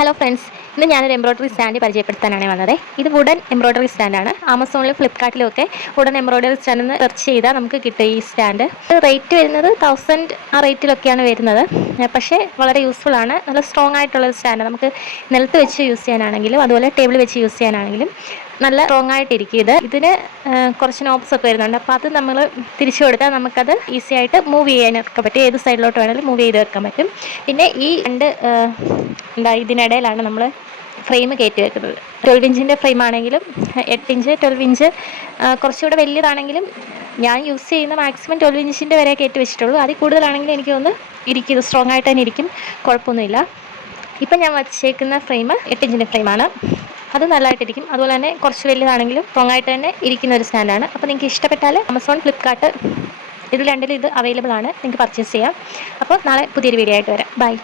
Hello friends, ഇന്ന് ഞാനൊരു embroidery stand പരിചയപ്പെടുത്താനാണ് വന്നത്. ഇത് വുഡൻ എംബ്രോയ്ഡറി സ്റ്റാൻഡാണ്. ആമസോണിലും ഫ്ലിപ്കാർട്ടിലും ഒക്കെ വുഡൻ എംബ്രോയ്ഡറി സ്റ്റാൻഡ് എന്ന് സെർച്ച് ചെയ്താൽ നമുക്ക് കിട്ടും ഈ സ്റ്റാൻഡ്. റേറ്റ് വരുന്നത് 1000 ആ റേറ്റിലൊക്കെയാണ് വരുന്നത്. പക്ഷേ വളരെ യൂസ്ഫുൾ ആണ്. നല്ല സ്ട്രോങ് ആയിട്ടുള്ള സ്റ്റാൻഡ്. നമുക്ക് നിലത്ത് വെച്ച് യൂസ് ചെയ്യാനാണെങ്കിലും അതുപോലെ ടേബിൾ വെച്ച് യൂസ് ചെയ്യാനാണെങ്കിലും നല്ല സ്ട്രോങ് ആയിട്ടിരിക്കും. ഇതിന് കുറച്ച് നോബ്സ് ഒക്കെ വരുന്നുണ്ട്. അപ്പോൾ അത് നമ്മൾ തിരിച്ചു കൊടുത്താൽ നമുക്കത് ഈസി ആയിട്ട് മൂവ് ചെയ്യാനൊക്കെ പറ്റും. ഏത് സൈഡിലോട്ട് വേണമെങ്കിലും മൂവ് ചെയ്ത് വെക്കാൻ പറ്റും. പിന്നെ ഈ ഇതിനിടയിലാണ് നമ്മൾ ഫ്രെയിം കയറ്റി വെക്കുന്നത്. 12 ഇഞ്ചിൻ്റെ ഫ്രെയിം ആണെങ്കിലും 8 ഇഞ്ച് 12 ഇഞ്ച് കുറച്ചുകൂടെ വലിയതാണെങ്കിലും ഞാൻ യൂസ് ചെയ്യുന്ന മാക്സിമം 12 ഇഞ്ചിൻ്റെ വരെ കയറ്റി വെച്ചിട്ടുള്ളൂ. അതിൽ കൂടുതലാണെങ്കിലും എനിക്ക് ഇരിക്കും, സ്ട്രോങ് ആയിട്ട് തന്നെ ഇരിക്കും, കുഴപ്പമൊന്നുമില്ല. ഇപ്പം ഞാൻ വച്ചേക്കുന്ന ഫ്രെയിം 8 ഇഞ്ചിൻ്റെ ഫ്രെയിമാണ്. അത് നല്ലതായിട്ടിരിക്കും. അതുപോലെ തന്നെ കുറച്ച് വലുതാണെങ്കിലും സ്ട്രോങ് ആയിട്ട് തന്നെ ഇരിക്കുന്ന ഒരു സ്റ്റാൻഡാണ്. അപ്പോൾ നിങ്ങൾക്ക് ഇഷ്ടപ്പെട്ടാൽ ആമസോൺ, ഫ്ലിപ്കാർട്ട് ഇത് രണ്ടിലും ഇത് അവൈലബിൾ ആണ്. നിങ്ങൾക്ക് പർച്ചേസ് ചെയ്യാം. അപ്പോൾ നാളെ പുതിയൊരു വീഡിയോ ആയിട്ട് വരാം. ബൈ.